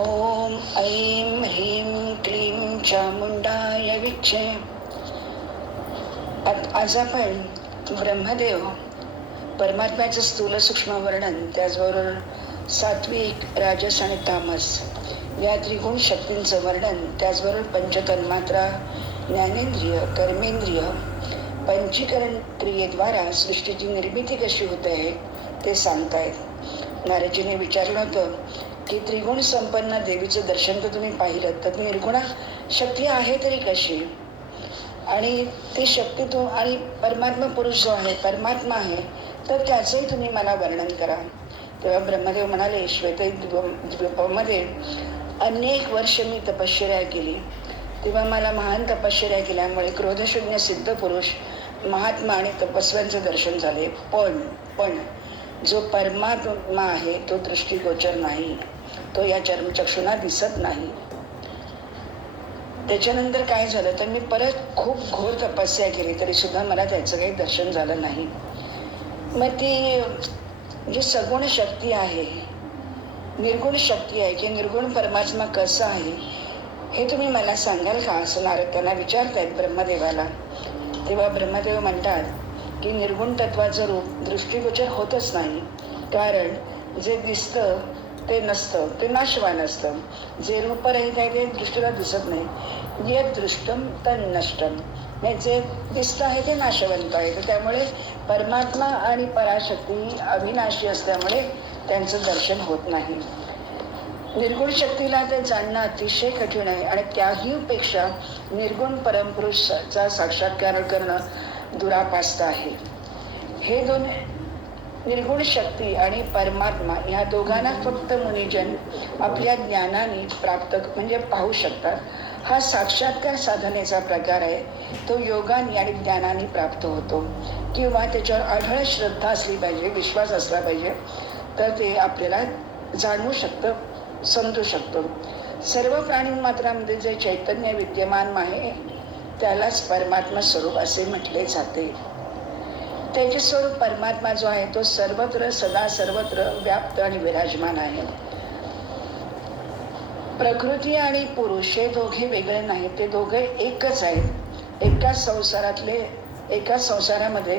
ओम ऐं ह्रीं क्लीं चामुंडाय विच्चे. आज आपण ब्रह्मदेव, परमात्म्याचं स्थूल सूक्ष्म वर्णन, त्याचबरोबर सात्विक, राजस आणि तामस या त्रिगुण शक्तींचं वर्णन, त्याचबरोबर पंचतन्मात्रा, ज्ञानेंद्रिय, कर्मेंद्रिय, पंचीकरण क्रियेद्वारा सृष्टीची निर्मिती कशी होते आहे ते सांगतायत. नारदजीने विचारलं होतं की त्रिगुण संपन्न देवीचं दर्शन तर तुम्ही पाहिलं, तर निर्गुणा शक्ती आहे तरी कशी, आणि ती शक्ती तो आणि परमात्मा पुरुष जो आहे, परमात्मा आहे, तर त्याचंही तुम्ही मला वर्णन करा. तेव्हा ब्रह्मदेव म्हणाले, श्वेतद्वीपामध्ये अनेक वर्ष मी तपश्चर्या केली, तेव्हा मला महान तपश्चर्या केल्यामुळे क्रोधशून्य सिद्ध पुरुष, महात्मा आणि तपस्व्यांचे दर्शन झाले. पण जो परमात्मा आहे तो दृष्टीगोचर नाही, तो या चर्मचक्षुना दिसत नाही. त्याच्यानंतर काय झालं तर मी परत खूप घोर तपस्या केली, तरी सुद्धा मला त्याचं काही दर्शन झालं नाही. मग ती जी सगुण शक्ती आहे, निर्गुण शक्ती आहे, की निर्गुण परमात्मा कसं आहे हे तुम्ही मला सांगाल का, असं नारद त्यांना विचारतायत ब्रह्मदेवाला. तेव्हा ब्रह्मदेव म्हणतात की निर्गुण तत्वाचं रूप दृष्टीगोचर होतच नाही, कारण जे दिसतं ते नसतं, ते नाशवान असतं. जे रूपरहित आहे ते दृष्टीला दिसत नाही. ये दृष्टम तन नष्टम, जे दिसतं आहे ते नाशवंत आहे. तर त्यामुळे परमात्मा आणि पराशक्ती अविनाशी असल्यामुळे त्यांचं दर्शन होत नाही. निर्गुण शक्तीला ते जाणणं अतिशय कठीण आहे, आणि त्याहीपेक्षा निर्गुण परमपुरुषाचा साक्षात्कार करणं दुरापास्त आहे. हे दोन, निर्गुण शक्ती आणि परमात्मा, ह्या दोघांना फक्त मुनिजन आपल्या ज्ञानाने प्राप्त म्हणजे पाहू शकतात. हा साक्षात्कार साधनेचा प्रकार आहे. तो योगाने आणि ज्ञानाने प्राप्त होतो, किंवा त्याच्यावर आढळ श्रद्धा असली पाहिजे, विश्वास असला पाहिजे, तर ते आपल्याला जाणवू शकतं, समजू शकतो. सर्व प्राणीमात्रामध्ये जे चैतन्य विद्यमान आहे त्यालाच परमात्मा स्वरूप असे म्हटले जाते. त्याचे स्वरूप परमात्मा जो आहे तो सर्वत्र, सदा सर्वत्र व्याप्त आणि विराजमान आहे. प्रकृती आणि पुरुष हे दोघे वेगळे नाहीत, ते दोघे एकच आहेत. एकाच संसारामध्ये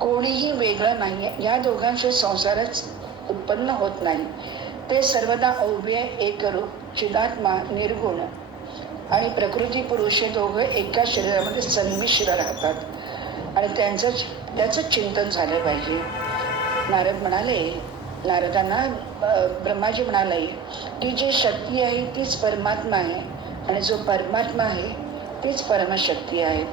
कोणीही वेगळं नाही. या दोघांचे संसारच उत्पन्न होत नाही. ते सर्वदा अव्यय, एकरूप, चिदात्मा, निर्गुण आणि प्रकृती पुरुष हे दोघे एका शरीरामध्ये संमिश्र राहतात, आणि त्याचं चिंतन झालं पाहिजे. नारदांना ब्रह्माजी म्हणाले की जी शक्ती आहे तीच परमात्मा आहे, आणि जो परमात्मा आहे तीच परमशक्ती आहे.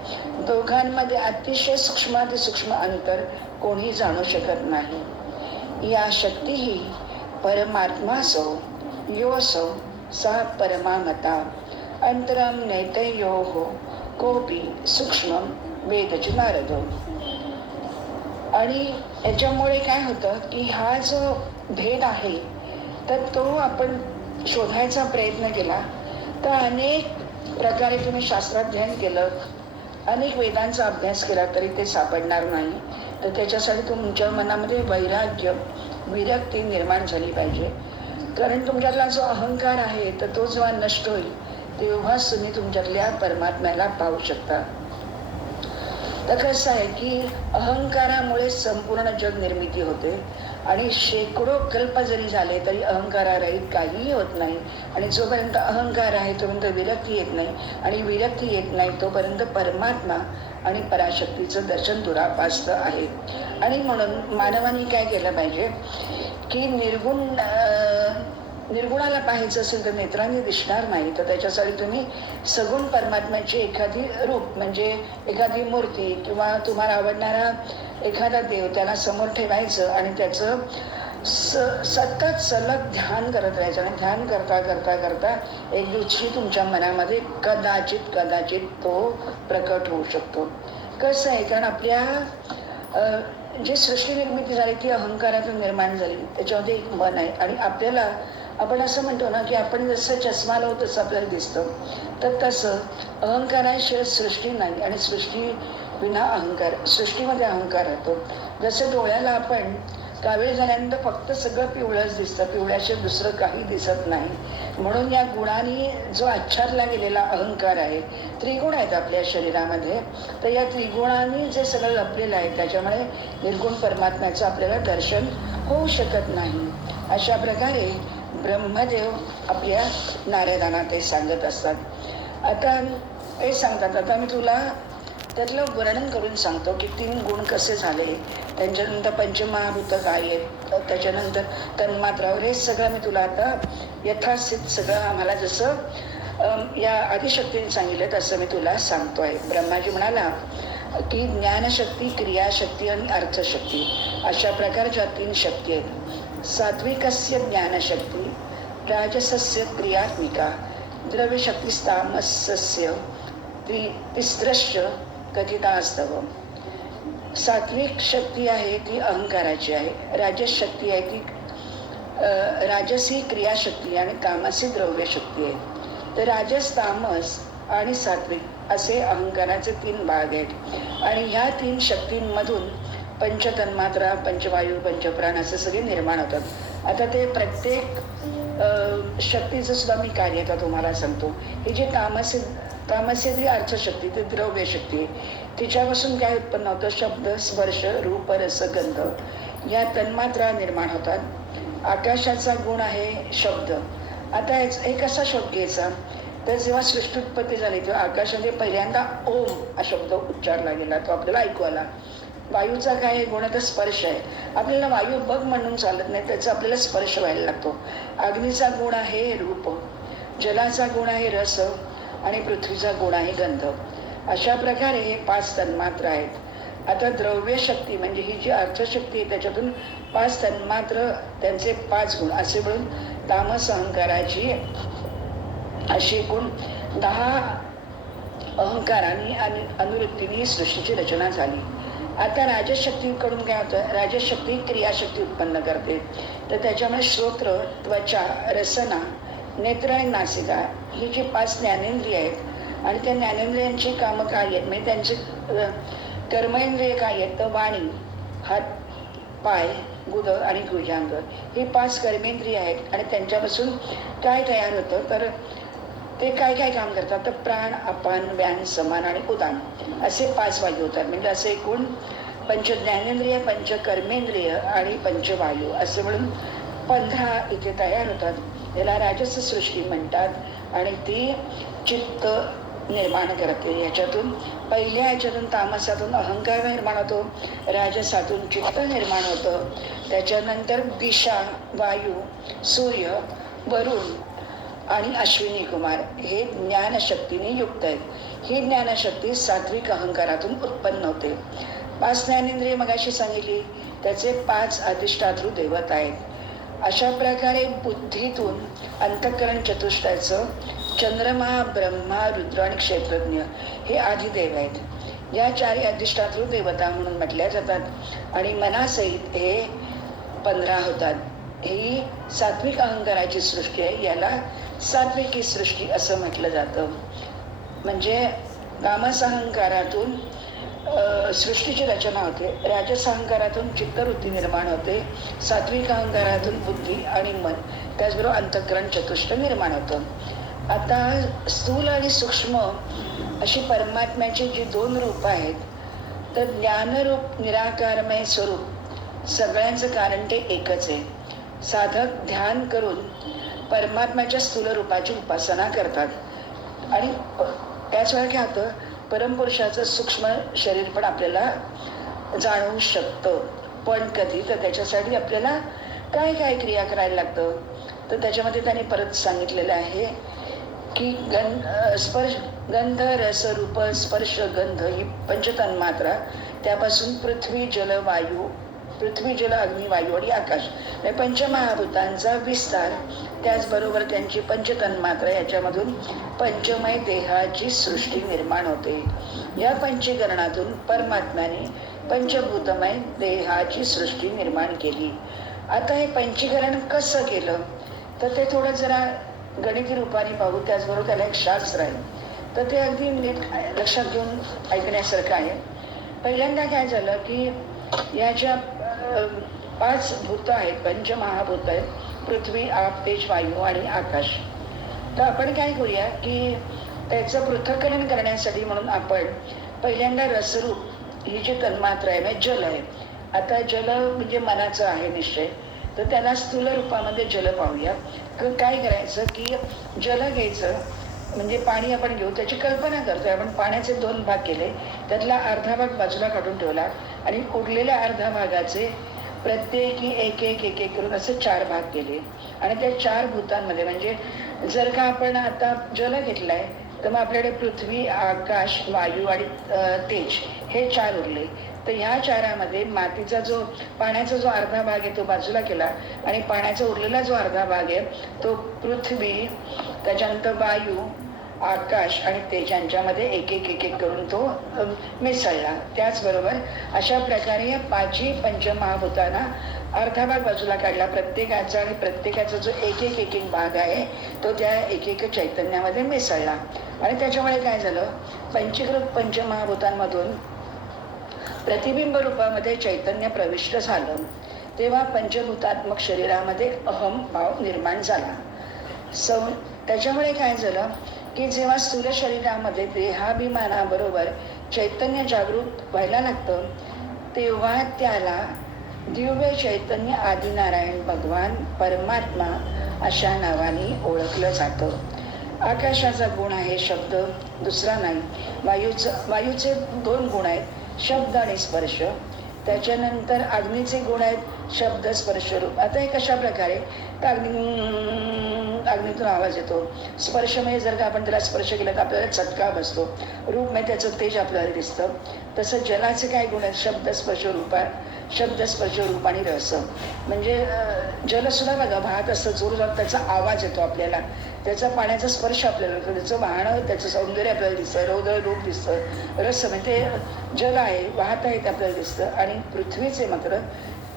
दोघांमध्ये अतिशय सूक्ष्मातिसूक्ष्म अंतर कोणी जाणू शकत नाही. या शक्ती ही परमात्मासो योसो सा परमामता अंतरम नैतयोः कोपी सूक्ष्म वेदच नारदो. आणि याच्यामुळे काय होतं की हा जो भेद आहे तर तो आपण शोधायचा प्रयत्न केला तर अनेक प्रकारे तुम्ही शास्त्राध्ययन केलं, अनेक वेदांचा अभ्यास केला, तरी ते सापडणार नाही. तर त्याच्यासाठी तुमच्या मनामध्ये वैराग्य, विरक्ती निर्माण झाली पाहिजे. कारण तुमच्यातला जो अहंकार आहे तर तो जेव्हा नष्ट होईल तेव्हाच तुम्ही तुमच्यातल्या परमात्म्याला पाहू शकता. तर कसं आहे की अहंकारामुळे संपूर्ण जग निर्मिती होते, आणि शेकडो कल्प जरी झाले तरी अहंकारारहित काहीही होत नाही. आणि जोपर्यंत अहंकार आहे तोपर्यंत विरक्ती येत नाही, आणि विरक्ती येत नाही तोपर्यंत परमात्मा आणि पराशक्तीचं दर्शन दुरापास्त आहे. आणि म्हणून मानवाने काय केलं पाहिजे की निर्गुणाला पाहायचं असेल तर नेत्रांनी दिसणार नाही, तर त्याच्यासाठी तुम्ही सगुण परमात्म्याची एखादी रूप म्हणजे एखादी मूर्ती किंवा तुम्हाला आवडणारा एखादा देव त्याला समोर ठेवायचं, आणि त्याचं सतत सलग ध्यान करत राहायचं. आणि ध्यान करता करता करता एक दिवशी तुमच्या मनामध्ये कदाचित तो प्रकट होऊ शकतो. कसं आहे, कारण आपल्या जी सृष्टी निर्मिती झाली ती अहंकारातून निर्माण झाली. त्याच्यामध्ये एक मन आहे, आणि आपण असं म्हणतो ना की आपण जसं चष्मा लावतो तसं आपल्याला दिसतं, तर तसं अहंकाराशिवाय सृष्टी नाही, आणि सृष्टी विना अहंकार, सृष्टीमध्ये अहंकार राहतो. जसं डोळ्याला आपण कावीळ झाल्यानंतर फक्त सगळं पिवळंच दिसतं, पिवळ्याशिवाय दुसरं काही दिसत नाही. म्हणून या गुणांनी जो आच्छादला गेलेला अहंकार आहे, त्रिगुण आहेत आपल्या शरीरामध्ये, तर या त्रिगुणांनी जे सगळं लपलेलं आहे त्याच्यामुळे निर्गुण परमात्म्याचं आपल्याला दर्शन होऊ शकत नाही. अशा प्रकारे ब्रह्मदेव आपल्या नारदांना ते सांगत असतात. आता ते सांगतात, आता मी तुला त्यातलं वर्णन करून सांगतो की 3 गुण कसे झाले, त्यांच्यानंतर पंचमहाभूत काय आहेत, त्याच्यानंतर तन्मात्रावर, हे सगळं मी तुला आता यथास्थित सगळं आम्हाला जसं या आदिशक्तीने सांगितलं तसं मी तुला सांगतो आहे. ब्रह्माजी म्हणाला की ज्ञानशक्ती, क्रियाशक्ती आणि अर्थशक्ती अशा प्रकारच्या 3 शक्ती आहेत. सात्विकस्य ज्ञानशक्ती, राजसस्य क्रियात्मिका, द्रव्यशक्तीस्तामसस्य तिस्रश्च कथितास्तव. सात्विक शक्ती आहे ती अहंकाराची आहे, राजस शक्ती आहे ती राजसी क्रियाशक्ती आणि तामसी द्रव्यशक्ती आहे. तर राजस, तामस आणि सात्विक असे अहंकाराचे 3 भाग आहेत. आणि ह्या 3 शक्तींमधून पंचतन्मात्रा, पंचवायू, पंचप्राण असे सगळे निर्माण होतात. आता ते प्रत्येक शक्तीचं सुद्धा मी कार्य आता तुम्हाला सांगतो. ही जी तामसी ती अर्थशक्ती, ती द्रव्य शक्ती, तिच्यापासून काय उत्पन्न होतं, शब्द, स्पर्श, रूप, रस, गंध या तन्मात्रा निर्माण होतात. आकाशाचा गुण आहे शब्द. आता हे कसा शब्द घ्यायचा, तर जेव्हा सृष्टी उत्पत्ती झाली तेव्हा आकाशामध्ये पहिल्यांदा ओम हा शब्द उच्चारला गेला, तो आपल्याला ऐकू आला. वायूचा काय गुण, तर स्पर्श आहे. आपल्याला वायू बघ म्हणून चालत नाही, त्याचा आपल्याला स्पर्श व्हायला लागतो. अग्नीचा गुण आहे रूप, जलाचा गुण आहे रस आणि पृथ्वीचा गुण आहे गंध. अशा प्रकारे हे 5 तन्मात्र आहेत. आता द्रव्य शक्ती म्हणजे ही जी अर्थशक्ती आहे त्याच्यातून 5 तन्मात्र, त्यांचे 5 गुण असे मिळून तामस अहंकाराची अशी एकूण 10 अहंकारांनी आणि अनुवृत्तींनी सृष्टीची रचना झाली. आता राजशक्तीकडून काय होतं, राजशक्ती क्रियाशक्ती उत्पन्न करते. तर त्याच्यामुळे श्रोत्र, त्वचा, रसना, नेत्र आणि नासिका ही जी 5 ज्ञानेंद्रिय आहेत आणि त्या ज्ञानेंद्रियांची कामं काय आहेत, म्हणजे त्यांचे कर्मेंद्रिय काय आहेत, तर वाणी, हात, पाय, गुद आणि गुह्यांग ही 5 कर्मेंद्रिय आहेत. आणि त्यांच्यापासून काय तयार होतं, तर ते काय काय काम करतात, तर प्राण, अपान, व्यान, समान आणि उदान असे 5 वायू होतात. म्हणजे असे एकूण पंचज्ञानेंद्रिय, पंचकर्मेंद्रिय आणि पंचवायू असे म्हणून 15 इथे तयार होतात. याला राजस सृष्टी म्हणतात आणि ती चित्त निर्माण करते. याच्यातून पहिल्या ह्याच्यातून तामसातून अहंकार निर्माण होतो, राजसातून चित्त निर्माण होतं. त्याच्यानंतर दिशा, वायू, सूर्य, वरुण आणि अश्विनी कुमार हे ज्ञानशक्तीने युक्त आहेत. ही ज्ञानशक्ती सात्विक अहंकारातून उत्पन्न होते. 5 ज्ञानेंद्रिय मगाशी सांगितली, त्याचे 5 अधिष्ठातृ देवता आहेत. अशा प्रकारे बुद्धीतून अंतःकरण चतुष्टयाचं चंद्रमा, ब्रह्मा, रुद्र आणि क्षेत्रज्ञ हे आदिदेव आहेत. या 4 अधिष्ठातृ देवता म्हणून म्हटल्या जातात. आणि मनासहित हे 15 होतात. ही सात्विक अहंकाराची सृष्टी आहे, याला सात्विकी सृष्टी असं म्हटलं जातं. म्हणजे तामस अहंकारातून सृष्टीची रचना होते, राजस अहंकारातून चित्तवृत्ती निर्माण होते, सात्विक अहंकारातून बुद्धी आणि मन, त्याचबरोबर अंतःकरण चतुष्ट निर्माण होतं. आता स्थूल आणि सूक्ष्म अशी परमात्म्याची जी 2 रूपं आहेत, तर ज्ञानरूप निराकारमय स्वरूप सगळ्यांचं कारण ते एकच आहे. साधक ध्यान करून परमात्म्याच्या स्थूल रूपाची उपासना करतात आणि त्याच वेळेला काय होतं, परमपुरुषाचं सूक्ष्म शरीर पण आपल्याला जाणवू शकतं. पण कधी, तर त्याच्यासाठी आपल्याला काय काय क्रिया करायला लागतं, तर त्याच्यामध्ये त्यांनी परत सांगितलेलं आहे की गंध, रस, रूप, स्पर्श, गंध ही पंचतन्मात्रा, त्यापासून पृथ्वी, जल, वायू, पृथ्वी, जल, अग्नी, वायू आणि आकाश या पंचमहाभूतांचा विस्तार, त्याचबरोबर त्यांची पंचतन्मात्रा, याच्यामधून पंचमय देहाची सृष्टी निर्माण होते. या पंचीकरणातून परमात्म्याने पंचभूतमय देहाची सृष्टी निर्माण केली. आता हे पंचीकरण कसं केलं, तर ते थोडं जरा गणिती रूपाने पाहू. त्याचबरोबर त्याला एक शास्त्र आहे, तर ते अगदी नीट लक्षात घेऊन ऐकण्यासारखं आहे. पहिल्यांदा काय झालं की याच्या 5 भूतं आहेत, पंचमहाभूत आहेत, पृथ्वी, आप, तेज, वायू आणि आकाश. तर आपण काय करूया की त्याचं पृथक्करण करण्यासाठी म्हणून आपण पहिल्यांदा रसरूप ही जी तन्मात्रा आहे म्हणजे जल आहे. आता जल म्हणजे मनाचं आहे निश्चय, तर त्याला स्थूल रूपामध्ये जल पाहूया. काय करायचं की जल घ्यायचं, म्हणजे पाणी आपण घेऊ, त्याची कल्पना करतोय आपण. पाण्याचे 2 भाग केले, त्यातला अर्धा भाग बाजूला काढून ठेवला आणि उरलेल्या अर्ध्या भागाचे प्रत्येकी एक एक एक एक करून असे 4 भाग केले. आणि त्या 4 भूतांमध्ये म्हणजे जर का आपण आता जल घेतलाय तर मग आपल्याकडे पृथ्वी, आकाश, वायू आणि तेज हे 4 उरले. तर ह्या 4मध्ये मातीचा जो पाण्याचा जो अर्धा भाग आहे तो बाजूला केला आणि पाण्याचा उरलेला जो अर्धा भाग आहे तो पृथ्वी, त्याच्यानंतर वायू, आकाश आणि तेज यांच्यामध्ये एक एक एक एक करून तो मिसळला. त्याचबरोबर अशा प्रकारे या 5ही पंचमहाभूतांना अर्धा भाग बाजूला काढला प्रत्येकाचा, आणि प्रत्येकाचा जो एक एक एक एक भाग आहे तो त्या एक एक चैतन्यामध्ये मिसळला. आणि त्याच्यामुळे काय झालं, पंचीकृत पंचमहाभूतांमधून प्रतिबिंब रूपामध्ये चैतन्य प्रविष्ट झालं. तेव्हा पंचभूतात्मक शरीरामध्ये अहम भाव निर्माण झाला. त्याच्यामुळे काय झालं की जेव्हा स्थूल शरीरामध्ये देहाभिमानाबरोबर चैतन्य जागृत व्हायला लागतं तेव्हा त्याला दिव्य चैतन्य आदिनारायण भगवान परमात्मा अशा नावाने ओळखलं जातं. आकाशाचा गुण आहे शब्द, दुसरा नाही. वायूचे 2 गुण आहेत, शब्द आणि स्पर्श. त्याच्यानंतर अग्नीचे गुण आहेत शब्द, स्पर्श, रूप. आता हे कशा प्रकारे, अग्नीतून आवाज येतो. स्पर्श म्हणजे जर का आपण त्याला स्पर्श केला तर आपल्याला चटका बसतो. रूप म्हणजे त्याचं तेज आपल्याला दिसतं. तसं जलाचे काय गुण आहेत, शब्द, स्पर्श, शब्द, स्पर्श, रूप आणि रस. म्हणजे जलसुद्धा बघा वाहत असतं, जोरदार त्याचा आवाज येतो आपल्याला, त्याचा पाण्याचा स्पर्श आपल्याला होतो, त्याचं वाहणं, त्याचं सौंदर्य आपल्याला दिसतं, रौद्र रूप दिसतं, रस म्हणजे जल आहे, वाहत आहे ते आपल्याला दिसतं. आणि पृथ्वीचे मात्र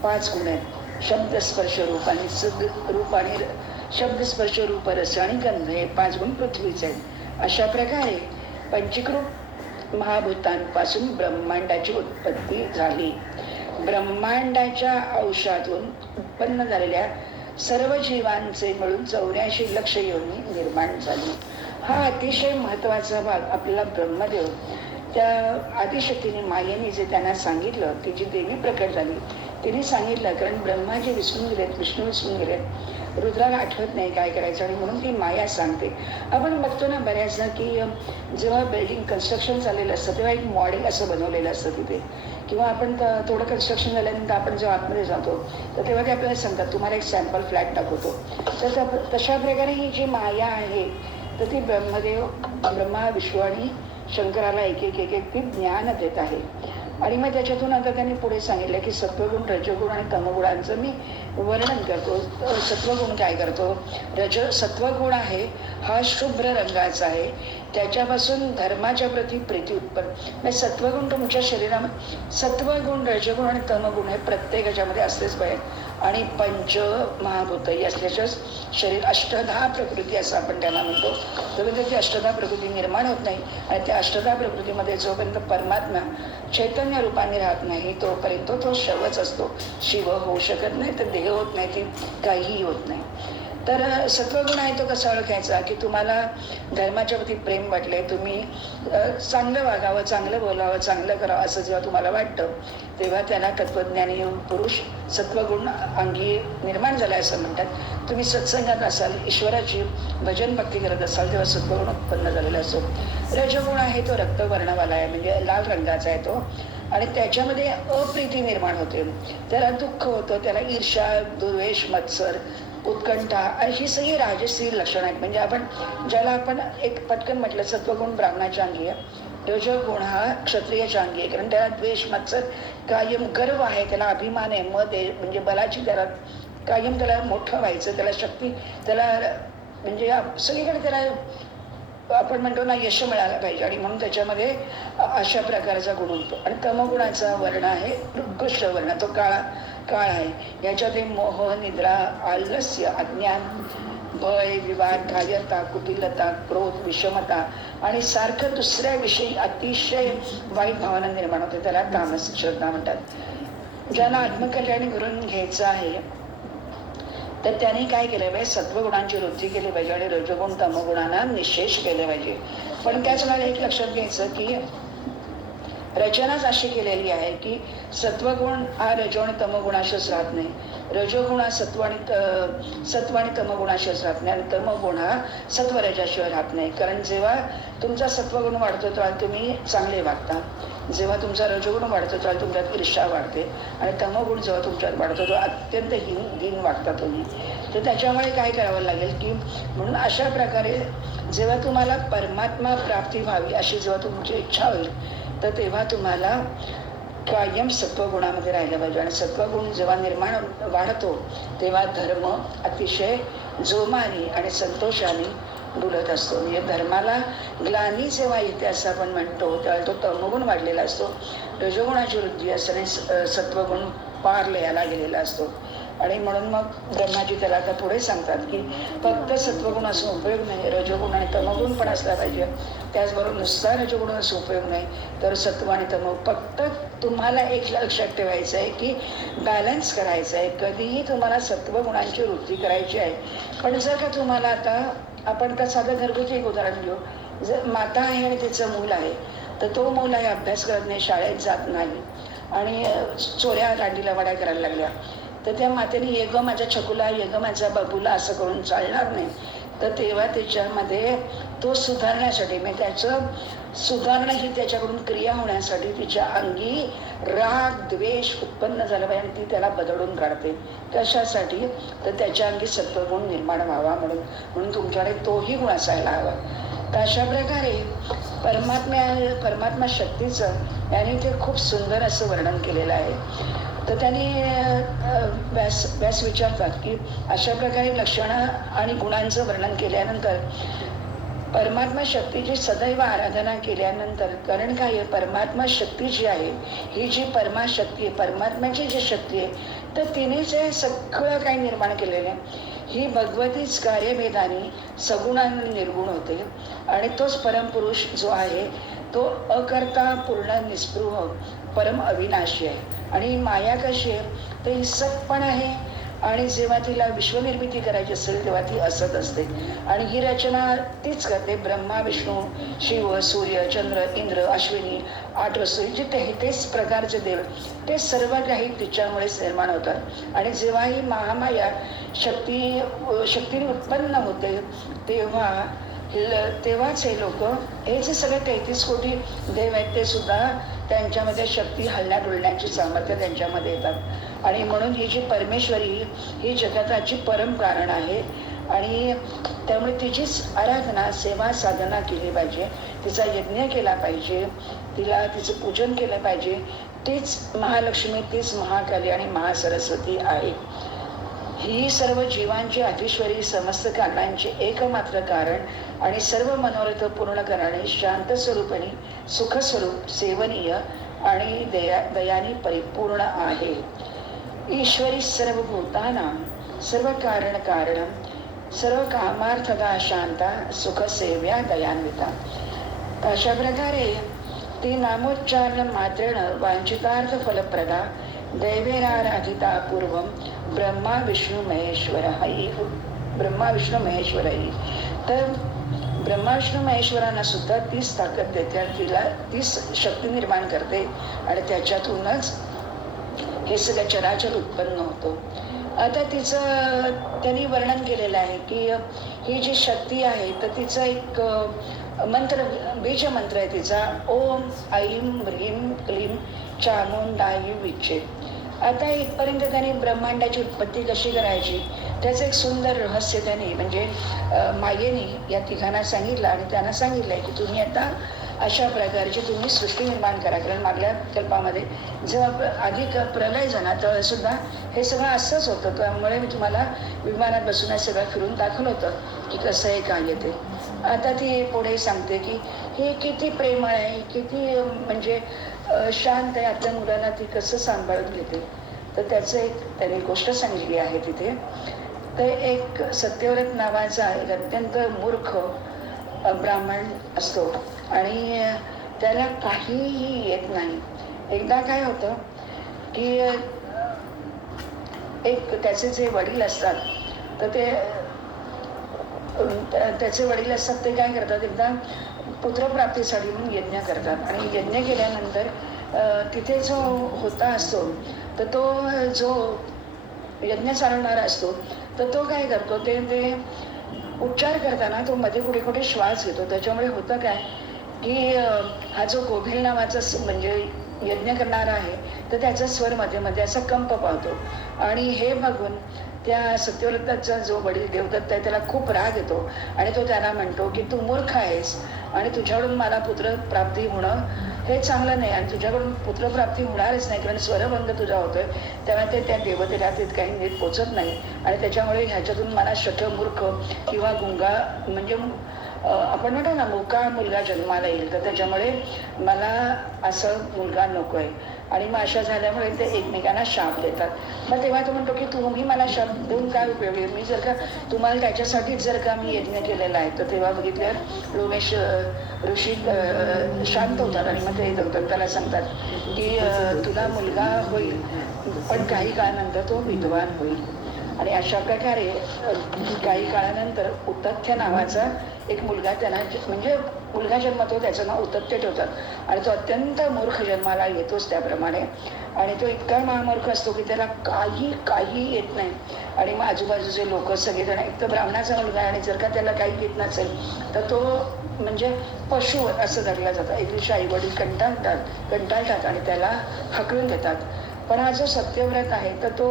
5 गुण आहेत, शब्द, स्पर्श, रूप आणि रूप आणि शब्द, स्पर्श, रूप, रस आणि गंध, हे 5 गुण पृथ्वीचे आहेत. अशा प्रकारे पंचीकृत महाभूतांपासून ब्रह्मांडाची उत्पत्ती झाली. ब्रह्मांडाच्या अंशातून उत्पन्न झालेल्या सर्व जीवांचे मिळून 84 लक्ष योनी निर्माण झाली. हा अतिशय महत्वाचा भाग आपल्याला ब्रह्मदेव त्या आदिशक्तीने मायेने जे त्यांना सांगितलं, ती जी देवी प्रकट झाली तिने सांगितलं. कारण ब्रह्माजी विसरून गेलेत, विष्णू विसरून गेलेत, रुद्राला आठवत नाही काय करायचं, आणि म्हणून ती माया सांगते. आपण बघतो ना बऱ्याचदा की जेव्हा बिल्डिंग कन्स्ट्रक्शन झालेलं असतं तेव्हा एक मॉडेल असं बनवलेलं असतं तिथे, किंवा आपण थोडं कन्स्ट्रक्शन झाल्यानंतर आपण जेव्हा आतमध्ये जातो तर तेव्हा ते आपल्याला सांगतात तुम्हाला एक सॅम्पल फ्लॅट दाखवतो. तर तशा प्रकारे ही जी माया आहे तर ती ब्रह्मदेव, ब्रह्मा, विष्णू आणि शंकराला एक एक एक एक ती ज्ञान देत आहे. आणि मग त्याच्यातून आता त्यांनी पुढे सांगितलं की सत्वगुण, रजगुण आणि तमगुणांचं मी वर्णन करतो. सत्वगुण काय करतो, सत्वगुण आहे हा शुभ्र रंगाचा आहे, त्याच्यापासून धर्माच्या प्रती प्रीती उत्पन्न. म्हणजे सत्वगुण तुमच्या शरीरामध्ये, सत्वगुण, रजगुण आणि तमगुण हे प्रत्येकाच्यामध्ये असलेच पाहिजे. आणि पंच महाभूतही असल्याच्याच शरीर, 8 प्रकृती असं आपण त्याला म्हणतो. तोपर्यंत ती 8 प्रकृती निर्माण होत नाही, आणि त्या 8 प्रकृतीमध्ये जोपर्यंत परमात्मा चैतन्य रूपाने राहत नाही तोपर्यंत तो शवच असतो. शिव होऊ शकत नाही, तर देह होत नाही, ती काहीही होत नाही. तर सत्वगुण आहे तो कसा ओळखायचा की तुम्हाला धर्माच्या प्रती प्रेम वाटले, तुम्ही चांगलं वागावं, चांगलं बोलावं, चांगलं करावं असं जेव्हा तुम्हाला वाटतं तेव्हा त्याला तत्वज्ञानी पुरुष सत्वगुण अंगी निर्माण झाला असं म्हणतात. तुम्ही सत्संगात असाल, ईश्वराची भजन भक्ती करत असाल तेव्हा सत्वगुण उत्पन्न झालेला असतो. रजगुण आहे तो रक्तवर्णवाला आहे, म्हणजे लाल रंगाचा आहे तो, आणि त्याच्यामध्ये अप्रीती निर्माण होते, त्याला दुःख होतं, त्याला ईर्ष्या, द्वेष, मत्सर, उत्कंठा ही सगळी राजसी लक्षणं आहेत. म्हणजे आपण ज्याला आपण एक पटकन म्हटलं सत्वगुण ब्राह्मणाच्या अंगी आहे, रजगुण हा क्षत्रियाच्या अंगी आहे, कारण त्याला द्वेष, मत्सर, कायम गर्व आहे, त्याला अभिमान आहे, मद आहे, म्हणजे बलाची त्याला कायम त्याला मोठं व्हायचं, त्याला शक्ती, त्याला म्हणजे सगळीकडे त्याला आपण म्हणतो ना यश मिळालं पाहिजे, आणि म्हणून त्याच्यामध्ये अशा प्रकारचा गुण होतो. आणि तमगुणाचा वर्ण आहे उत्कृष्ट वर्ण, तो काळ आहे. याच्यात मोह, निद्रा, आलस्य, अज्ञान, भय, विवाद, घायता, कुटिलता, क्रोध, विषमता आणि सारखं दुसऱ्याविषयी अतिशय वाईट भावना निर्माण होते, त्याला तामसिक श्रद्धा म्हणतात. ज्याला आत्मकल्याण करून घ्यायचं आहे तर त्याने काय केलं पाहिजे, सत्वगुणांची वृद्धी केली पाहिजे आणि रजोगुण तमगुणांना निःशेष केले पाहिजे. पण त्याच वेळेला एक लक्षात घ्यायचं की रचनाच अशी केलेली आहे की सत्वगुण हा रजो आणि तमगुणाशीच राहत नाही, रजोगुण हा सत्व आणि तमगुणाशीच राहत नाही, आणि तमगुण हा सत्वरजाशिवाय राहत नाही. कारण जेव्हा तुमचा सत्वगुण वाढतो तेव्हा तुम्ही चांगले वागता, जेव्हा तुमचा रजोगुण वाढतो तेव्हा तुमच्यात ईर्ष्या वाढते, आणि तमगुण जेव्हा तुमच्यात वाढतो तेव्हा अत्यंत हीन वागता तुम्ही. तर त्याच्यामुळे काय करावं लागेल की म्हणून अशा प्रकारे जेव्हा तुम्हाला परमात्मा प्राप्ती व्हावी अशी जेव्हा तुमची इच्छा होईल तर तेव्हा तुम्हाला कायम सत्वगुणामध्ये राहिलं पाहिजे. आणि सत्वगुण जेव्हा निर्माण वाढतो तेव्हा धर्म अतिशय जोमाने आणि संतोषाने डुलत असतो. म्हणजे धर्माला ग्लानी जेव्हा येते असं आपण म्हणतो तेव्हा तो तमोगुण वाढलेला असतो, रजोगुणाची वृद्धी असते आणि सत्वगुण पार लयाला गेलेला असतो. आणि म्हणून मग ब्रह्माजी त्याला आता पुढे सांगतात की फक्त सत्वगुण असून उपयोग नाही, रजोगुण आणि तमोगुण पण असला पाहिजे. त्याचबरोबर नुसता रजोगुण असून उपयोग नाही तर सत्व आणि तमो. फक्त तुम्हाला एक लक्षात ठेवायचं आहे की बॅलन्स करायचं आहे. कधीही तुम्हाला सत्वगुणांची वृद्धी करायची आहे. पण जर का तुम्हाला आता आपण का साधं घरगुती एक उदाहरण घेऊ, जर माता आहे आणि तिचं मूल आहे तर तो मूल आहे अभ्यास करत नाही, शाळेत जात नाही आणि चोऱ्या रांडीला वाड्या करायला लागल्या, तर त्या मातेने ये ग माझ्या छकुला, ये ग माझ्या बाबूला असं करून चालणार नाही. तर तेव्हा त्याच्यामध्ये तो सुधारण्यासाठी म्हणजे त्याचं सुधारणा ही त्याच्याकडून क्रिया होण्यासाठी तिच्या अंगी राग द्वेष उत्पन्न झाला पाहिजे आणि ती त्याला बदलून काढते. कशासाठी तर त्याच्या अंगी सत्वगुण निर्माण व्हावा म्हणून तुमच्याकडे तोही गुण असायला हवा. तर अशा प्रकारे परमात्मा शक्तीचं याने ते खूप सुंदर असं वर्णन केलेलं आहे. तर त्यांनी व्यास विचारतात की अशा प्रकारे लक्षणं आणि गुणांचं वर्णन केल्यानंतर परमात्मा शक्तीची सदैव आराधना केल्यानंतर, कारण काय आहे, परमात्मा शक्ती जी आहे ही जी परमाशक्ती आहे, परमात्म्याची जी शक्ती आहे तर तिनेच हे सगळं काही निर्माण केलेलं आहे. ही भगवतीच कार्यभेदाने सगुणाने निर्गुण होते आणि तोच परमपुरुष जो आहे तो अकर्ता पूर्ण निस्पृह परम अविनाशी आहे. आणि माया कशी आहे तर हिंसक पण आहे आणि जेव्हा तिला विश्वनिर्मिती करायची असेल तेव्हा ती असत असते आणि ही रचना तीच करते. ब्रह्मा विष्णू शिव सूर्य चंद्र इंद्र अश्विनी 8 वस्तू जे 33 प्रकारचे देव ते सर्व काही तिच्यामुळेच निर्माण होतात. आणि जेव्हा ही महामाया शक्तीने उत्पन्न होते तेव्हाच हे लोक हे जे सगळे 33 कोटी देव आहेत ते सुद्धा त्यांच्यामध्ये शक्ती हलण्या डुलण्याची सामर्थ्य त्यांच्यामध्ये येतात. आणि म्हणून ही जी परमेश्वरी ही जगताची परम कारण आहे आणि त्यामुळे तिचीच आराधना सेवा साधना केली पाहिजे, तिचा यज्ञ केला पाहिजे, तिचं पूजन केलं पाहिजे. तीच महालक्ष्मी, तीच महाकाली आणि महासरस्वती आहे. ही सर्व जीवांची अधीश्वरी, समस्त कारणांचे एकमात्र कारण आणि सर्व मनोरथ पूर्ण करणे, शांत स्वरूपिणी, सुखस्वरूप, सेवनीय आणि दयानी परिपूर्ण आहे. ईश्वरी सर्वभूतानां सर्व कारण कारणं सर्व कामार्थदा शांता सुखसेव्या दयान्विता. अशा प्रकारे ती नामोच्चारण मात्रेण वांछितार्थ फलप्रदा दैवेराराधिता पूर्वम ब्रह्मा विष्णू महेश्वर ही. तर ब्रह्मा विष्णू महेश्वरांना सुद्धा तीच ताकद देते आणि तिला तीच शक्ती निर्माण करते आणि त्याच्यातूनच हे सगळं चराचर उत्पन्न होतं. आता तिचं त्यांनी वर्णन केलेलं आहे की ही जी शक्ती आहे तर तिचं एक मंत्र, बीज मंत्र आहे तिचा, ओम ऐं ह्रीं क्लीं चामुंडाय विचे. आता इथपर्यंत त्यांनी ब्रह्मांडाची उत्पत्ती कशी करायची त्याचं एक सुंदर रहस्य त्यांनी म्हणजे मायेने या तिघांना सांगितलं आणि त्यांना सांगितलं आहे की तुम्ही आता अशा प्रकारची तुम्ही सृष्टी निर्माण करा. कारण मागल्या कल्पामध्ये जेव्हा अधिक प्रलय झाला तर सुद्धा हे सगळं असंच होतं. त्यामुळे मी तुम्हाला विमानात बसून सगळं फिरून दाखवलं होतं की कसं आहे काय येते. आता ती पुढे सांगते की हे किती प्रेमळ आहे, किती म्हणजे शांत आहे, आपल्या मुलाला ती कसं सांभाळून घेते. तर त्याचं एक त्यांनी गोष्ट सांगितली आहे तिथे. तर एक सत्यव्रत नावाचा एक अत्यंत मूर्ख ब्राह्मण असतो आणि त्याला काहीही येत नाही. एकदा काय होतं की एक त्याचे जे वडील असतात तर ते त्याचे वडील असतात ते काय करतात, एकदा पुत्रप्राप्तीसाठी म्हणून यज्ञ करतात आणि यज्ञ केल्यानंतर तिथे जो होता असतो तर तो जो यज्ञ चालवणारा असतो तर तो काय करतो, ते उच्चार करताना तो मध्ये कुठे कुठे श्वास घेतो. त्याच्यामुळे होतं काय की हा जो गोभील नावाचा म्हणजे यज्ञ करणारा आहे तर त्याचा स्वर मध्ये मध्ये असा कंप पावतो आणि हे बघून त्या सत्यव्रताचा जो वडील देवदत्त आहे त्याला खूप राग येतो आणि तो त्याला म्हणतो की तू मूर्ख आहेस आणि तुझ्याकडून मला पुत्रप्राप्ती होणं हे चांगलं नाही आणि तुझ्याकडून पुत्रप्राप्ती होणारच नाही कारण स्वरभंग तुझा होतोय. तेव्हा ते त्या देवतेला ते काही नीट पोचत नाही आणि त्याच्यामुळे ह्याच्यातून मला शठ मूर्ख किंवा गुंगा म्हणजे आपण म्हणतो ना मुका मुलगा जन्माला येईल तर त्याच्यामुळे मला असं मुलगा नको आहे. आणि मग अशा झाल्यामुळे ते एकमेकांना शाप देतात. मग तेव्हा तो म्हणतो की तुम्ही मला शाप देऊन काय उपयोग आहे, मी जर का तुम्हाला त्याच्यासाठीच जर का मी यज्ञ केलेला आहे. तर तेव्हा बघितल्यावर लोमेश ऋषी शांत होतात आणि मग ते दत्ताला सांगतात की तुला मुलगा होईल पण काही काळानंतर तो विद्वान होईल. आणि अशा प्रकारे काही काळानंतर उतथ्य नावाचा एक मुलगा त्यांना म्हणजे मुलगा जन्मतो, त्याचं नाव उतथ्य ठेवतात आणि तो अत्यंत मूर्ख जन्माला येतोच त्याप्रमाणे. आणि तो इतका महामूर्ख असतो की त्याला काही येत नाही. आणि मग आजूबाजूचे लोक सगळेजण एक तर ब्राह्मणाचा मुलगा आणि जर का त्याला काही येत नसेल तर तो म्हणजे पशु असं धरला जातं. एक दिवशी आई वडील कंटाळतात आणि त्याला हकलून देतात. पण हा जो सत्यव्रत आहे तर तो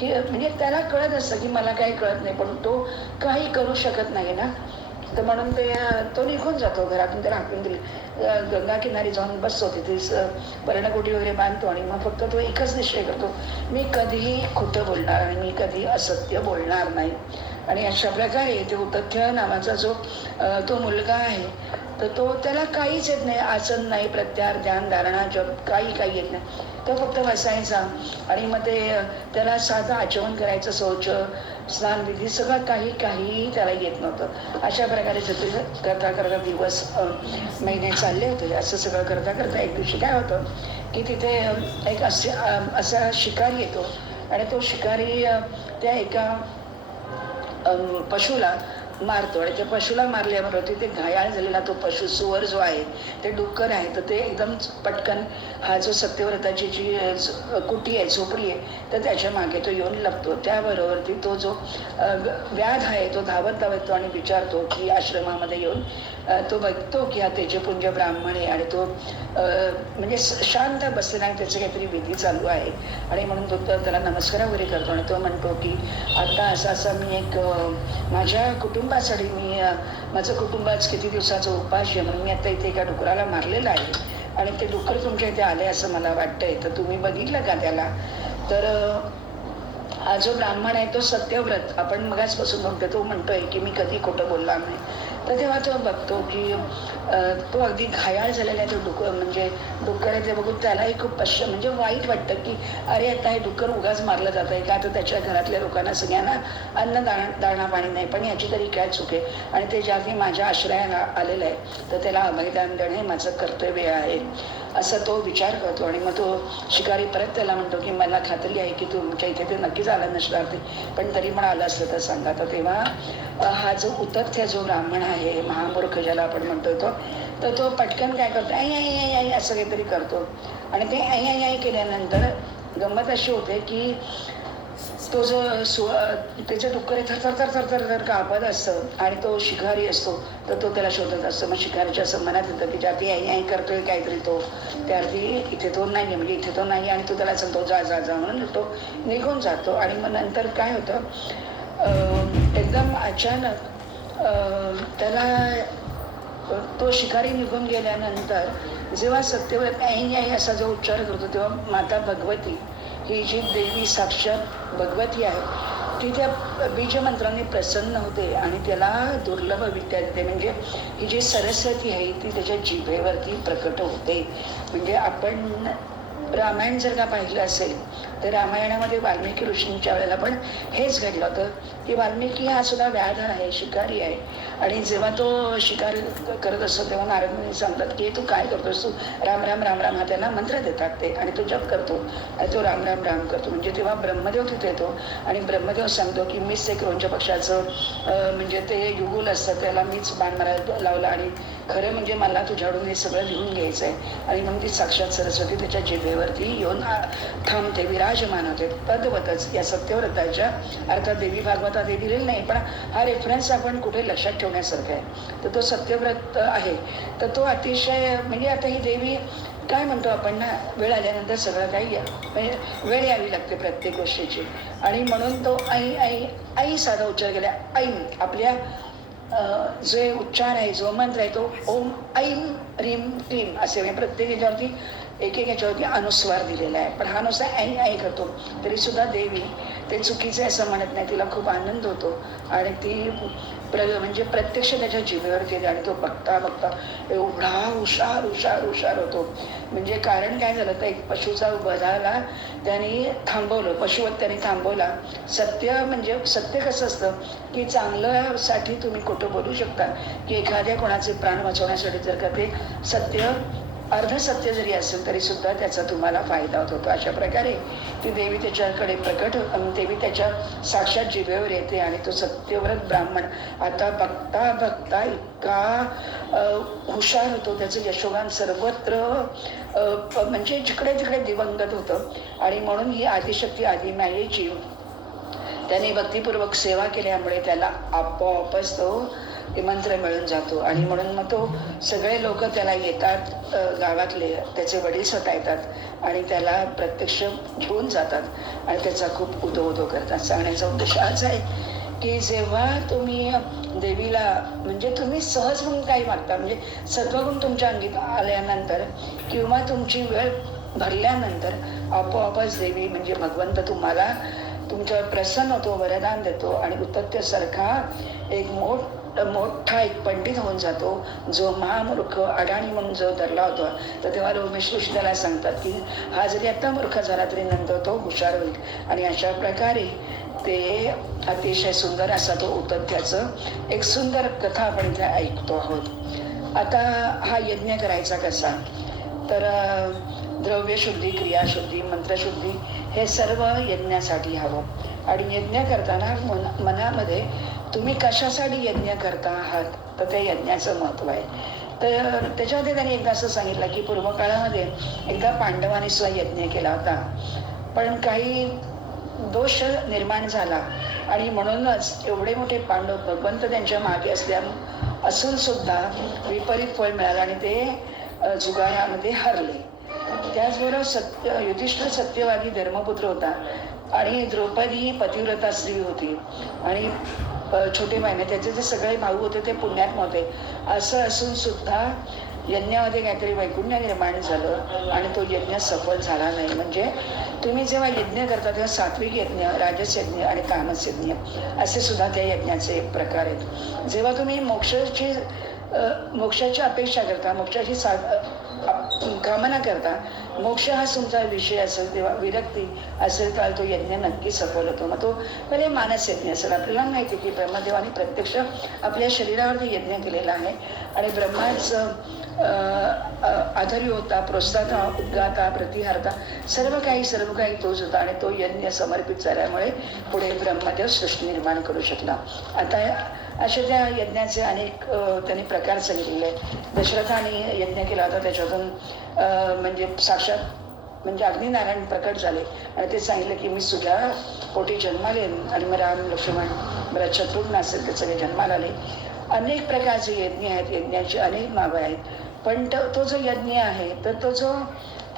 म्हणजे त्याला कळत असतं की मला काही कळत नाही पण तो काही करू शकत नाही ना. तर म्हणून तो निघून जातो घरातून. त्याला हाकून दिली गंगा किनारी जाऊन बसतो, तिथे पर्णकोटी वगैरे बांधतो आणि मग फक्त तो एकच निश्चय करतो, मी कधीही खोटं बोलणार आणि मी कधी असत्य बोलणार नाही. आणि अशा प्रकारे ते उतथ्य नावाचा जो तो मुलगा आहे तर तो त्याला काहीच येत नाही, आसन नाही, प्रत्याहार ध्यान धारणा जप काही येत नाही. तो फक्त बसायचा आणि मग ते त्याला साधं आचमन करायचं, शौच स्नानविधी सगळं काही त्याला येत नव्हतं. अशा प्रकारे करता दिवस महिने चालले होते. असं सगळं करता एक दिवशी काय होतं की तिथे एक असा शिकारी येतो आणि तो शिकारी त्या एका पशुला मारतो आणि त्या पशुला मारल्याबरोबर तिथे घायाळ झालेला तो पशु सुवर जो आहे ते डुक्कर आहे तर ते एकदम पटकन हा जो सत्यव्रताची जी कुटी आहे झोपडी आहे तर त्याच्या मागे तो येऊन लपतो. त्याबरोबर तो जो व्याध आहे तो धावत तो आणि विचारतो की आश्रमामध्ये येऊन तो बघतो की हा तेजपुंज ब्राह्मण आहे आणि तो म्हणजे शांत बसलेला आणि त्याचे काहीतरी विधी चालू आहे. आणि म्हणून तो त्याला नमस्कार वगैरे करतो आणि तो म्हणतो की आता असं मी एक माझ्या कुटुंबासाठी मी माझं कुटुंब आज किती दिवसाचा उपास आहे म्हणून मी आता इथे एका डुकराला मारलेलं आहे आणि ते डुकर तुमच्या इथे आले असं मला वाटतंय, तर तुम्ही बघितलं का त्याला. तर हा जो ब्राह्मण आहे तो सत्यव्रत आपण मगाचपासून बघतो, तो म्हणतोय की मी कधी खोटं बोलणार नाही. तर तेव्हा तो बघतो की तो अगदी घायाळ झालेला आहे. तो म्हणजे डुक्कर आहे ते बघून त्यालाही खूप म्हणजे वाईट वाटतं की अरे आता हे डुक्कर उगाच मारलं जात आहे का, तर त्याच्या घरातल्या लोकांना सगळ्यांना दाणा पाणी नाही, पण याची तरी काय चूक आहे आणि ते ज्या माझ्या आश्रयाला आलेलं आहे तर त्याला अभयदान देणं हे माझं कर्तव्य आहे असं तो विचार करतो. आणि मग तो शिकारी परत त्याला म्हणतो की मला खात्री आहे की तुमच्या इथे ते नक्कीच आलं नसणार ते, पण तरी पण आलं असलं तर सांगा. तर तेव्हा हा जो उतथ्य जो ब्राह्मण आहे महामूर्ख ज्याला आपण म्हणतो तर तो पटकन काय करतो आई असं काहीतरी करतो आणि ते आई केल्यानंतर गंमत अशी होते की तो जो त्याचं डुक्कर थर कापत असतं आणि तो शिकारी असतो तर तो त्याला शोधत असतो. मग शिकारीच्या असं मनात येतं की ज्याती आई करतोय काहीतरी तो त्यार्थी इथे तो नाही आहे, म्हणजे इथे तो नाही आणि तो त्याला सांगतो जा म्हणून तो निघून जातो. आणि मग नंतर काय होतं एकदम अचानक त्याला तो शिकारी निघून गेल्यानंतर जेव्हा सत्यव्रत आई असा जो उच्चार करतो तेव्हा माता भगवती ही जी देवी साक्षात भगवती आहे ती त्या बीजमंत्राने प्रसन्न होते आणि त्याला दुर्लभ विद्या देते. म्हणजे ही जी सरस्वती आहे ती त्याच्या जिभेवरती प्रकट होते. म्हणजे आपण रामायण जर का पाहिलं असेल तर रामायणामध्ये वाल्मिकी ऋषींच्या वेळेला पण हेच घडलं होतं की वाल्मिकी हा सुद्धा व्याध आहे, शिकारी आहे. आणि जेव्हा तो शिकार करत असतो तेव्हा नारद मुनी सांगतात की तू काय करतोस, तू राम राम राम राम हा त्यांना मंत्र देतात ते, आणि तो जप करतो आणि तो राम राम राम करतो. म्हणजे तेव्हा ब्रह्मदेव तिथे येतो आणि ब्रह्मदेव सांगतो की मीच ते क्रौंच पक्षाचं म्हणजे ते युगुल असतं त्याला मीच बाण मारायला लावला, आणि खरं म्हणजे मला तुझ्याकडून हे सगळं लिहून घ्यायचं आहे. आणि मग ती साक्षात सरस्वती त्याच्या जिभेवरती येऊन थांबते, विराजमान होते. तद्वतच या सत्यव्रताच्या अर्थात देवी भागवतात हे दिलेलं नाही, पण हा रेफरन्स आपण कुठे लक्षात ठेवण्यासारखा आहे. तर तो सत्यव्रत आहे. तर तो अतिशय म्हणजे आता ही देवी काय म्हणतो आपण ना, वेळ आल्यानंतर सगळं काही म्हणजे वेळ यावी लागते प्रत्येक गोष्टीची. आणि म्हणून तो आई आई आई साधा उच्चार केला. ऐन आपल्या जे उच्चार आहे, जो मंत्र आहे तो ओम ऐम रीम क्लीम असे म्हणजे प्रत्येक याच्यावरती एक याच्यावरती अनुस्वार दिलेला आहे. पण हा नुसता ऐ ऐ करतो तरी सुद्धा देवी ते चुकीचे असं म्हणत नाही. तिला खूप आनंद होतो आणि ती म्हणजे प्रत्यक्ष त्याच्या जिभेवरती येते आणि तो बघता बघता एवढा हुशार हुशार हुशार होतो. म्हणजे कारण काय झालं तर एक पशुचा वधाला त्यांनी थांबवलं, पशुवत त्यांनी थांबवला. सत्य म्हणजे सत्य कसं असतं की चांगल्यासाठी तुम्ही खोटं बोलू शकता, की एखाद्या कोणाचे प्राण वाचवण्यासाठी जर का ते सत्य अर्धसत्य जरी असेल तरी सुद्धा त्याचा तुम्हाला फायदा होत होतो. अशा प्रकारे ती देवी त्याच्याकडे प्रकट, देवी त्याच्या साक्षात जिभेवर येते आणि तो सत्यव्रत ब्राह्मण आता बघता बघता इतका हुशार होतो, त्याचं यशोगान सर्वत्र म्हणजे जिकडे तिकडे दिवंगत होतं. आणि म्हणून ही आदिशक्ती आदिमायेची त्याने भक्तिपूर्वक सेवा केल्यामुळे त्याला आपोआपच तो मंत्र मिळून जातो. आणि म्हणून मग तो सगळे लोक त्याला येतात, गावातले त्याचे वडील स्वतः येतात आणि त्याला प्रत्यक्ष घेऊन जातात आणि त्याचा खूप उदो करतात. सांगण्याचा उद्देश हाच आहे की जेव्हा तुम्ही देवीला म्हणजे तुम्ही सहज म्हणून काही मागता, म्हणजे सत्वगुण तुमच्या अंगीत आल्यानंतर किंवा तुमची वेळ भरल्यानंतर आपोआपच देवी म्हणजे भगवंत तुम्हाला तुमच्यावर प्रसन्न होतो, वरदान देतो आणि उत्तत्यासारखा एक मोठा एक पंडित होऊन जातो, जो महामूर्ख अडाणी म्हणून जो धरला होता. तर तेव्हा रोमेश ऋषी त्याला सांगतात की हा जरी आता मूर्ख झाला तरी नंतर तो हुशार होईल. आणि अशा प्रकारे ते अतिशय सुंदर असा तो उत्तत्याचं एक सुंदर कथा आपण इथे ऐकतो आहोत. आता हा यज्ञ करायचा कसा, तर द्रव्यशुद्धी, क्रियाशुद्धी, मंत्रशुद्धी हे सर्व यज्ञासाठी हवं. आणि यज्ञ करताना मनामध्ये तुम्ही कशासाठी यज्ञ करता आहात तर ते यज्ञाचं महत्त्व आहे. तर त्याच्यामध्ये त्यांनी एकदा असं सांगितलं की पूर्वकाळामध्ये एकदा पांडवांनी सुद्धा यज्ञ केला होता, पण काही दोष निर्माण झाला आणि म्हणूनच एवढे मोठे पांडव भगवंत त्यांच्या मागे असून सुद्धा विपरीत फळ मिळालं आणि ते जुगारामध्ये हरले. त्याचबरोबर युधिष्ठिर सत्यवादी धर्मपुत्र होता आणि द्रौपदी ही पतिव्रता स्त्री होती आणि छोटे महिने त्याचे जे सगळे भाऊ होते ते पुण्यात्मा होते. असं असून सुद्धा यज्ञामध्ये काहीतरी वैकुण्य निर्माण झालं आणि तो यज्ञ सफल झाला नाही. म्हणजे तुम्ही जेव्हा यज्ञ करता तेव्हा सात्विक यज्ञ, राजस यज्ञ आणि तामस यज्ञ असे सुद्धा त्या यज्ञाचे प्रकार आहेत. जेव्हा तुम्ही मोक्षाची अपेक्षा करता, मोक्षाची कामना करता, मोक्ष हा तुमचा विषय असेल तेव्हा विरक्ती असेल तर तो यज्ञ नक्की सफल होतो. मग तो पहिले मानस यज्ञ असेल. आपल्याला माहिती की ब्रह्मदेवाने प्रत्यक्ष आपल्या शरीरावरती यज्ञ केलेला आहे आणि ब्रह्माच आधारी होता, प्रोत्साहता, उद्गाता, प्रतिहारता सर्व काही तोच होता आणि तो यज्ञ समर्पित झाल्यामुळे पुढे ब्रह्मदेव सृष्टी निर्माण करू शकला. आता अशा त्या यज्ञाचे अनेक त्यांनी प्रकार सांगितलेले. दशरथाने यज्ञ केला होता, त्याच्यातून म्हणजे साक्षात म्हणजे अग्निनारायण प्रकट झाले आणि ते सांगितलं की मी तुझ्या पोटी जन्माला येईन. आणि मग राम, लक्ष्मण, मला शत्रुघ्न असेल ते सगळे जन्माला आले. अनेक प्रकारचे यज्ञ आहेत, यज्ञाची अनेक नावं आहेत. पण तो जो यज्ञ आहे तर तो जो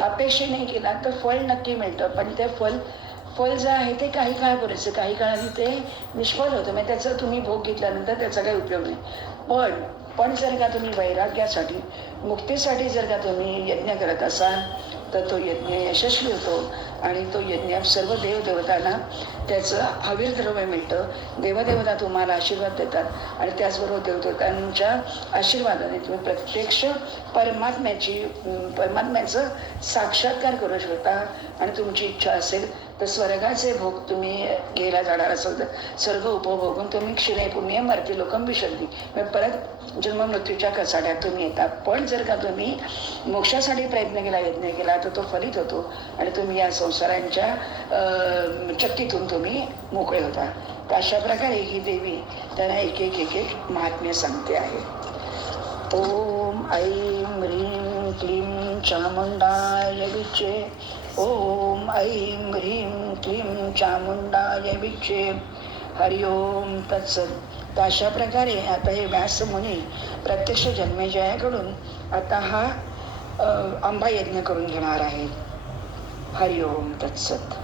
अपेक्षेने केला तर फळ नक्की मिळतं, पण ते फळ जे आहे ते काही काळापुरेचं, काही काळाने ते निष्फळ होतं. म्हणजे त्याचा तुम्ही भोग घेतल्यानंतर त्याचा काही उपयोग नाही. पण जर का तुम्ही वैराग्यासाठी, मुक्तीसाठी जर का तुम्ही यज्ञ करत असाल तर तो यज्ञ यशस्वी होतो आणि तो यज्ञ सर्व देवदेवतांना त्याचं हवीर द्रव्य मिळतं. देवदेवता तुम्हाला आशीर्वाद देतात आणि त्याचबरोबर देवदेवतांच्या आशीर्वादाने तुम्ही प्रत्यक्ष परमात्म्याचं साक्षात्कार करू शकता. आणि तुमची इच्छा असेल तर स्वर्गाचे भोग तुम्ही घ्यायला जाणार असाल तर स्वर्ग उपभोगून तुम्ही क्षीणे पुण्य मर्ती लोकं विशंती, परत जन्ममृत्यूच्या कचाट्यात तुम्ही येता. पण जर का तुम्ही मोक्षासाठी प्रयत्न केला, यत्न केला तर तो फलित होतो आणि तुम्ही या संसारांच्या चक्कीतून तुम्ही मोकळे होता. तर अशा प्रकारे ही देवी त्यांना एक एक एक एक महात्म्य सांगते आहे. ओम ऐं ह्रीं क्लीं चामुंडाय विचे. ओम ऐं ह्रीं क्लीं चामुंडाय विचे. हरिओम तत्सत. तर अशा प्रकारे आता हे व्यास मुनी प्रत्यक्ष जन्मेजयाकडून आता हा आंबा यज्ञ करून घेणार आहेत. हरिओम तत्सत.